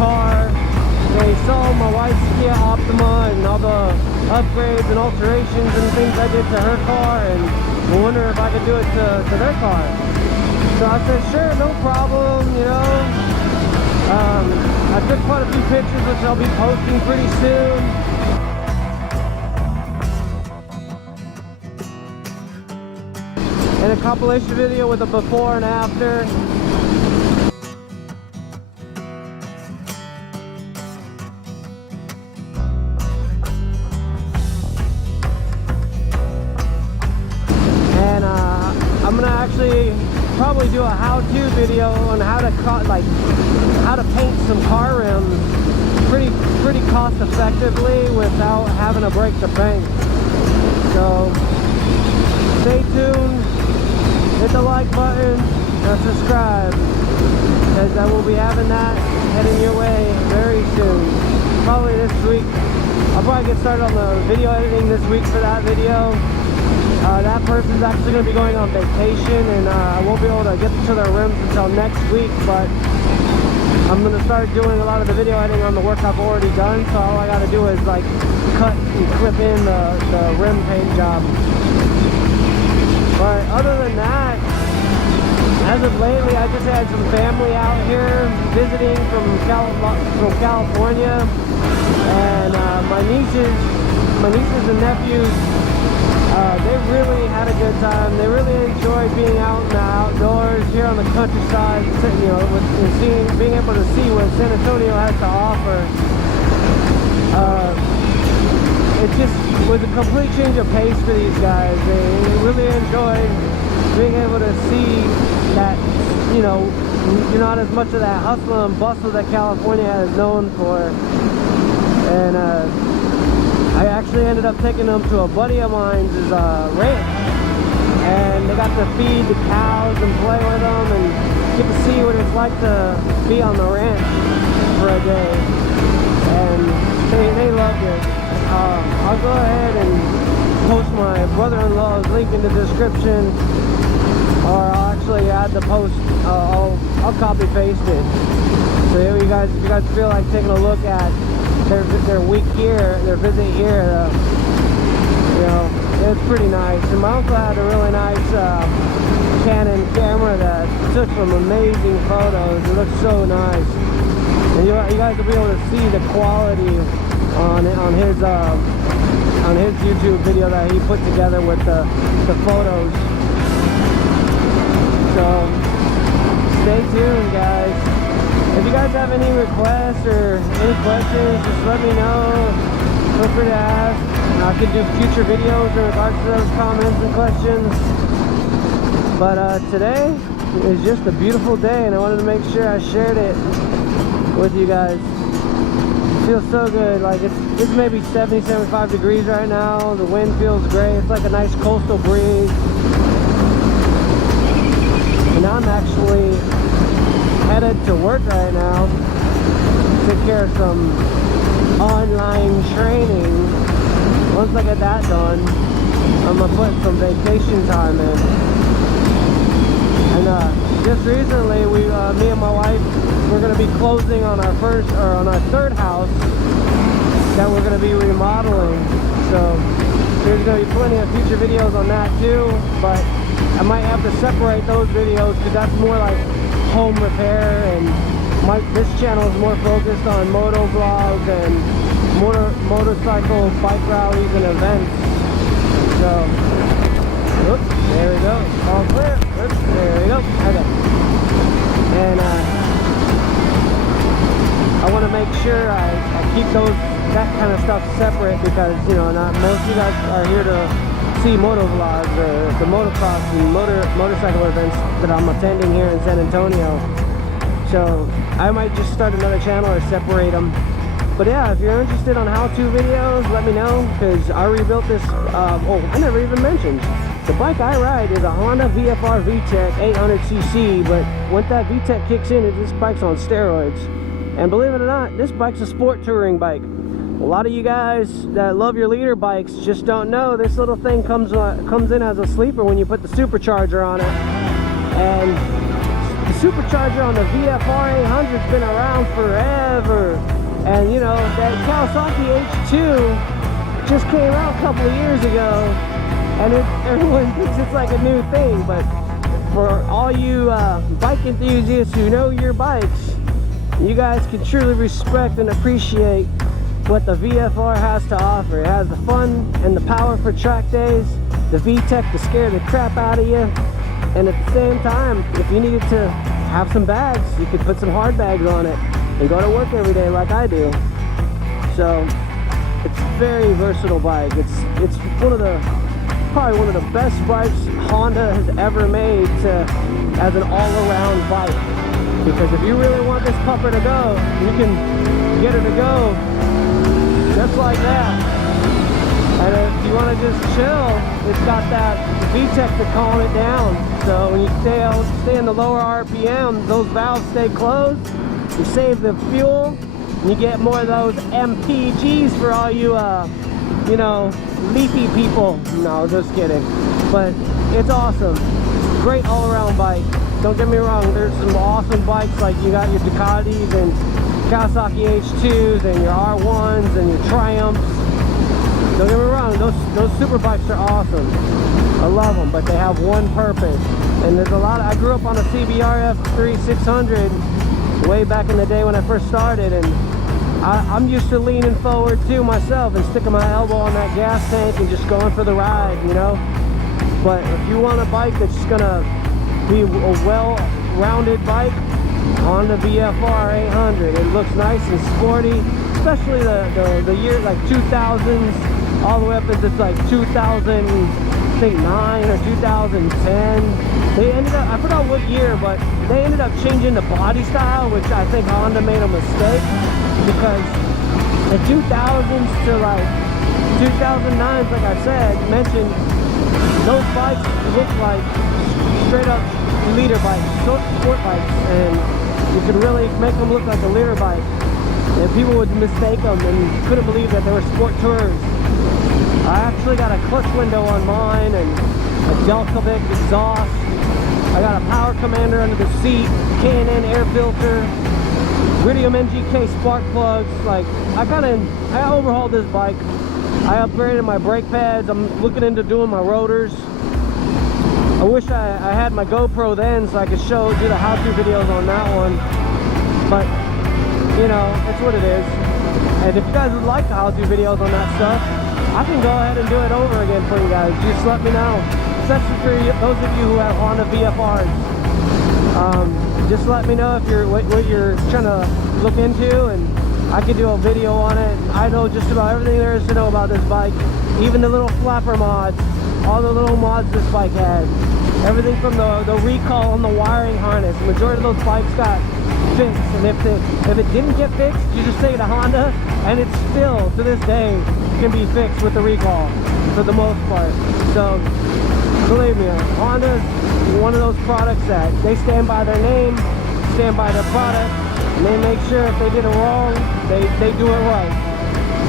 car. They saw my wife's Kia Optima and all the upgrades and alterations and things I did to her car, and wonder if I could do it to their car. So I said, sure, no problem, you know. I took quite a few pictures, which I'll be posting pretty soon. And a compilation video with a before and after. And I'm gonna actually probably do a how-to video on how to paint some car rims pretty cost effectively without having to break the bank. So stay tuned, hit the like button and subscribe, because I will be having that heading your way very soon, probably this week. I'll probably get started on the video editing this week for that video. That person's actually going to be going on vacation, and I won't be able to get to their rims until next week, but I'm going to start doing a lot of the video editing on the work I've already done, so all I got to do is like cut and clip in the rim paint job. But other than that, as of lately, I just had some family out here visiting from California, and my nieces and nephews, they really had a good time. They really enjoyed being out in the outdoors here on the countryside, you know, being able to see what San Antonio has to offer. It just was a complete change of pace for these guys. They really enjoyed being able to see that, you know, you're not as much of that hustle and bustle that California is known for. And I actually ended up taking them to a buddy of mine's ranch, and they got to feed the cows and play with them and get to see what it's like to be on the ranch for a day, and they loved it. I'll go ahead and post my brother-in-law's link in the description, or I'll actually add the post. I'll copy paste it. So if you guys feel like taking a look at their week here, their visit here, you know, it's pretty nice. And my uncle had a really nice Canon camera that took some amazing photos. It looks so nice, and you guys will be able to see the quality on his YouTube video that he put together with the photos. So stay tuned, guys. If you guys have any requests or any questions, just let me know. Feel free to ask. I can do future videos in regards to those comments and questions. But today is just a beautiful day, and I wanted to make sure I shared it with you guys. It feels so good. Like it's maybe 70, 75 degrees right now. The wind feels great. It's like a nice coastal breeze. And I'm actually headed to work right now to take care of some online training. Once I get that done, I'm gonna put some vacation time in. And just recently, me and my wife, we're gonna be closing on our third house that we're gonna be remodeling. So there's gonna be plenty of future videos on that too, but I might have to separate those videos because that's more like home repair, and this channel is more focused on moto vlogs and motorcycle bike rallies and events. So, oops, there we go, all clear. Oops, there we go. Okay. And I want to make sure I keep that kind of stuff separate, because, you know, not most of you guys are here to see moto vlogs or the motocross and motorcycle events that I'm attending here in San Antonio. So I might just start another channel or separate them. But yeah, if you're interested on how-to videos, let me know, because I rebuilt this. Oh, I never even mentioned, the bike I ride is a Honda VFR VTEC 800cc, but once that VTEC kicks in, this bike's on steroids. And believe it or not, this bike's a sport touring bike. A lot of you guys that love your leader bikes just don't know this little thing comes in as a sleeper when you put the supercharger on it. And the supercharger on the VFR 800's been around forever. And you know, that Kawasaki H2 just came out a couple of years ago, and everyone thinks it's like a new thing. But for all you bike enthusiasts who know your bikes, you guys can truly respect and appreciate what the VFR has to offer. It has the fun and the power for track days, the VTEC to scare the crap out of you, and at the same time, if you needed to have some bags, you could put some hard bags on it and go to work every day like I do. So it's a very versatile bike. It's probably one of the best bikes Honda has ever made as an all-around bike. Because if you really want this pupper to go, you can get her to go just like that. And if you want to just chill, it's got that VTEC to calm it down. So when you stay in the lower RPM, those valves stay closed. You save the fuel, and you get more of those MPGs for all you, you know, leafy people. No, just kidding. But it's awesome. Great all-around bike. Don't get me wrong, there's some awesome bikes, like you got your Ducatis and Kawasaki H2s and your R1s and your Triumphs. Don't get me wrong, those super bikes are awesome. I love them, but they have one purpose. And there's a lot I grew up on a CBR F3 600 way back in the day when I first started, and I'm used to leaning forward too myself and sticking my elbow on that gas tank and just going for the ride, you know. But if you want a bike that's just gonna be a well-rounded bike, on the VFR 800, it looks nice and sporty, especially the year like 2000s all the way up into like 2009 or 2010. They ended up, I forgot what year, but they ended up changing the body style, which I think Honda made a mistake, because the 2000s to like 2009s, like I said, mentioned, those bikes look like straight up leader bikes, sport bikes, and you could really make them look like a leader bike. And people would mistake them and couldn't believe that they were sport tours. I actually got a clutch window on mine and a Delcovic exhaust. I got a power commander under the seat, K&N air filter, Iridium NGK spark plugs. Like, I overhauled this bike. I upgraded my brake pads. I'm looking into doing my rotors. I wish I had my GoPro then so I could show you the how-to videos on that one. But, you know, it's what it is. And if you guys would like the how-to videos on that stuff, I can go ahead and do it over again for you guys. Just let me know. Especially for those of you who have Honda VFRs. Just let me know if what you're trying to look into, and I can do a video on it. I know just about everything there is to know about this bike. Even the little flapper mods. All the little mods this bike has. Everything from the recall on the wiring harness. The majority of those bikes got fixed, and if it didn't get fixed, you just say to Honda, and it still, to this day, can be fixed with the recall, for the most part. So, believe me, Honda's one of those products that they stand by their name, stand by their product, and they make sure if they did it wrong, they do it right.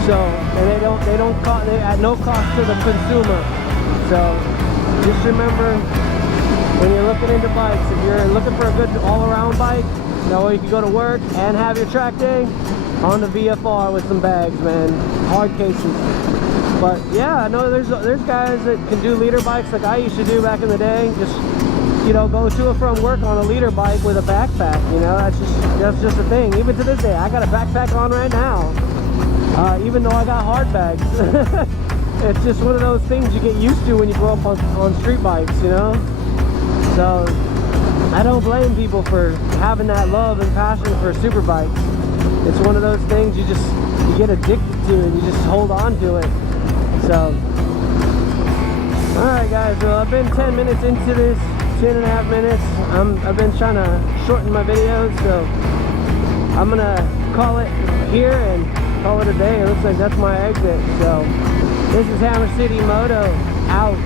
So, and they don't cost, at no cost to the consumer. So, just remember, when you're looking into bikes, if you're looking for a good all-around bike, that way you can go to work and have your track day, on the VFR with some bags, man. Hard cases. But yeah, I know there's guys that can do leader bikes like I used to do back in the day. Just, you know, go to and from work on a leader bike with a backpack. You know, that's just a thing. Even to this day, I got a backpack on right now, even though I got hard bags. It's just one of those things you get used to when you grow up on street bikes, you know. So I don't blame people for having that love and passion for super bikes. It's one of those things you get addicted to, and you just hold on to it. So, alright guys, well, I've been 10 minutes into this, 10.5 minutes. I've been trying to shorten my videos, so I'm gonna call it here and call it a day. It looks like that's my exit. So, this is Hammer City Moto, out.